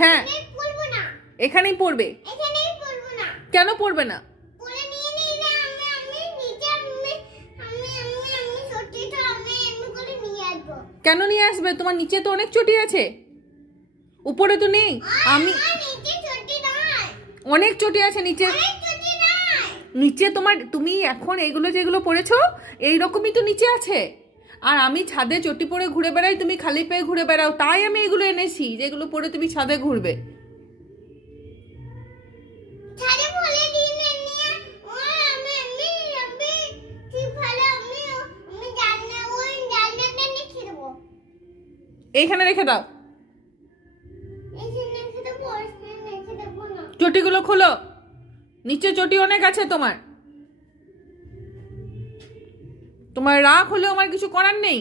হ্যাঁ এখানেই পড়বে। কেন পড়বে না? কেন নিয়ে আসবে? তোমার নিচে তো অনেক চটি আছে, উপরে তো নেই। আমি অনেক চটি আছে নিচে। নিচে তোমার, তুমি এখন এগুলো যেগুলো পড়েছো এইরকমই তো নিচে আছে। আর আমি ছাদে চটি পরে ঘুরে বেড়াই, তুমি খালি পায়ে ঘুরে বেড়াও, তাই আমি এগুলো এনেছি যেগুলো পরে তুমি ছাদে ঘুরবে। এইখানে রেখে দাও। চটিগুলো খোলো, নিচে চটি অনেক আছে তোমার। তোমার রাগ হলেও আমার কিছু করার নেই।